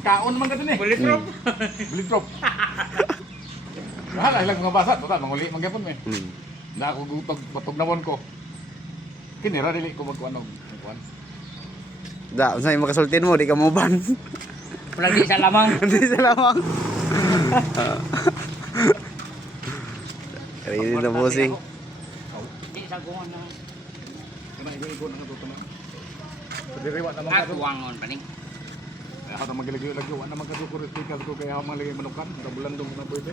Kaon naman ka din eh. Bulletproof. Bulletproof. Bahala ilang mga basa, total manguli mangyapon mo eh. Na ako gutog batog nawon ko. Kinira dili ko magkuan og kuan. Da, unsay makasultin mo di ka mo ban. Pulang di sa lamang. Di sa lamang. Kaya na bossing. Di sa kuwan na. Kana igo na to na. Pagdiriwa naman ka. Wangon pa ning. Kaya ako magilagyo-lagyo wa naman ka ko kritikal ko kaya ako malagay manukan, bulan dong na pwede.